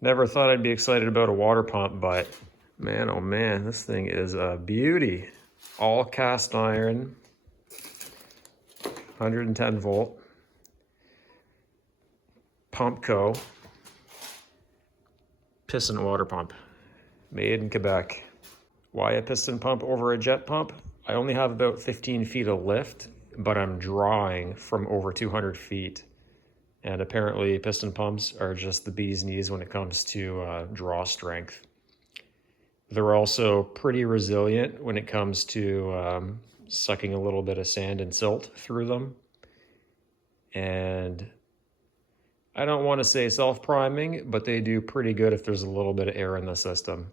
Never thought I'd be excited about a water pump, but man, oh man, this thing is a beauty. All cast iron, 110 volt, Pompco piston water pump, made in Quebec. Why a piston pump over a jet pump? I only have about 15 feet of lift, but I'm drawing from over 200 feet. And apparently piston pumps are just the bee's knees when it comes to draw strength. They're also pretty resilient when it comes to sucking a little bit of sand and silt through them. And I don't want to say self-priming, but they do pretty good if there's a little bit of air in the system.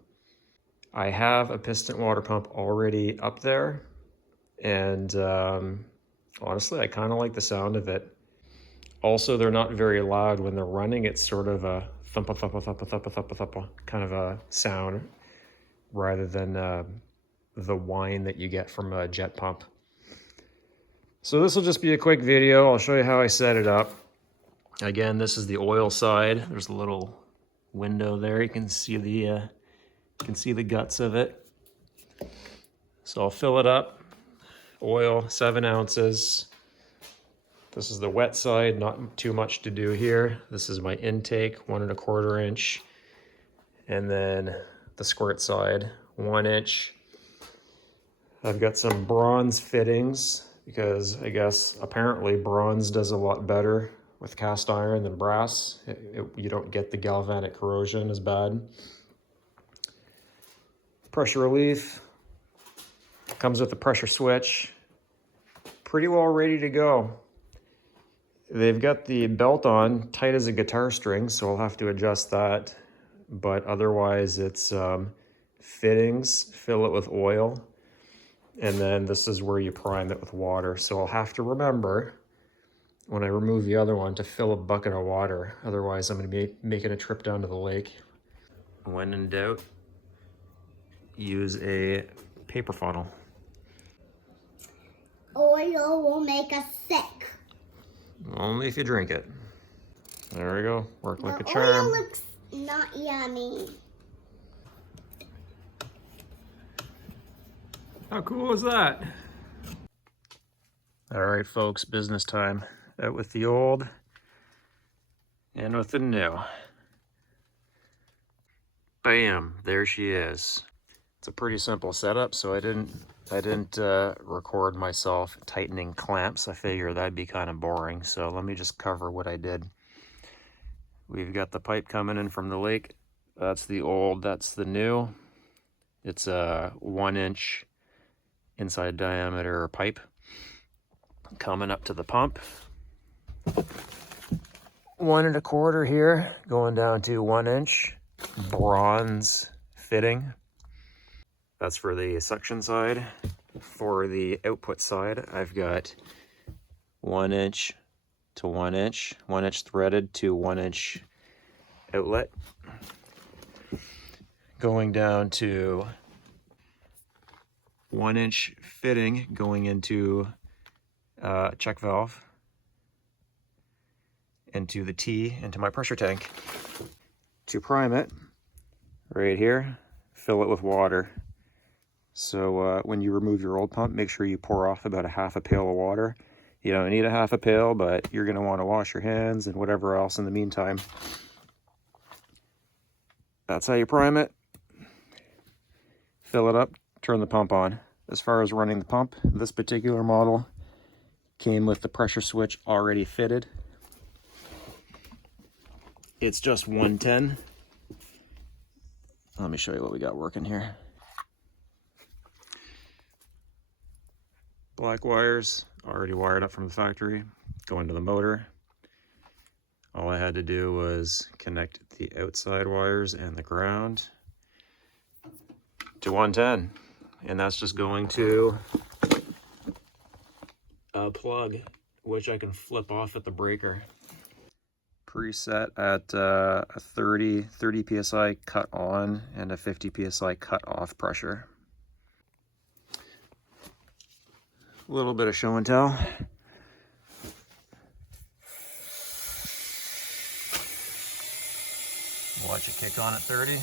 I have a piston water pump already up there, and honestly, I kind of like the sound of it. Also, they're not very loud when they're running. It's sort of a thumpa thumpa thumpa thumpa thumpa thumpa kind of a sound rather than the whine that you get from a jet pump. So this will just be a quick video. I'll show you how I set it up. Again, this is the oil side. There's a little window there. You can see the guts of it. So I'll fill it up. Oil, 7 ounces. This is the wet side, not too much to do here. This is my intake, 1 1/4 inch. And then the squirt side, 1 inch. I've got some bronze fittings because I guess apparently bronze does a lot better with cast iron than brass. You don't get the galvanic corrosion as bad. Pressure relief. Comes with a pressure switch. Pretty well ready to go. They've got the belt on tight as a guitar string, so I'll have to adjust that. But otherwise it's fittings, fill it with oil, and then this is where you prime it with water. So I'll have to remember when I remove the other one to fill a bucket of water. Otherwise I'm gonna be making a trip down to the lake. When in doubt, use a paper funnel. Oil will make us sick. Only if you drink it. There we go. Work like a The charm. oil looks not yummy. How cool is that? All right, folks, business time. Out with the old and with the new. Bam, there she is. It's a pretty simple setup, so I didn't record myself tightening clamps. I figure that'd be kind of boring, so let me just cover what I did. We've got the pipe coming in from the lake. That's the old, that's the new. It's a 1 inch inside diameter pipe coming up to the pump. 1 1/4 here, going down to 1 inch bronze fitting. That's for the suction side. For the output side, I've got 1 inch to 1 inch, 1 inch threaded to 1 inch outlet. Going down to 1 inch fitting going into check valve, into the T, into my pressure tank. To prime it, right here, fill it with water. So when you remove your old pump, make sure you pour off about 1/2 pail of water. You don't need 1/2 pail, but you're gonna wanna wash your hands and whatever else in the meantime. That's how you prime it. Fill it up, turn the pump on. As far as running the pump, this particular model came with the pressure switch already fitted. It's just 110. Let me show you what we got working here. Black wires, already wired up from the factory, going to the motor. All I had to do was connect the outside wires and the ground to 110. And that's just going to a plug, which I can flip off at the breaker. Preset at a 30 PSI cut on and a 50 PSI cut off pressure. A little bit of show and tell. We'll let you kick on at 30.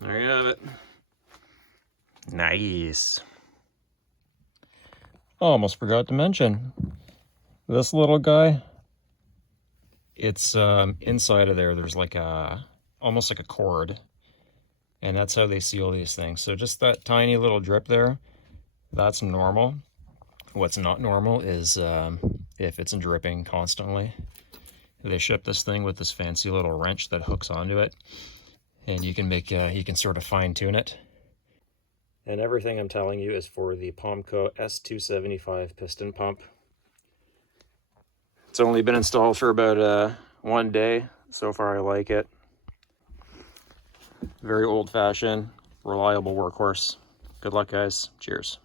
There you have it. Nice. Oh, almost forgot to mention this little guy. It's inside of there. There's like almost like a cord, and that's how they seal these things. So just that tiny little drip there, that's normal. What's not normal is if it's dripping constantly. They ship this thing with this fancy little wrench that hooks onto it, and you can make you can sort of fine tune it. And everything I'm telling you is for the Pompco S-275 piston pump. It's only been installed for about 1 day. So far I like it. Very old-fashioned, reliable workhorse. Good luck, guys. Cheers.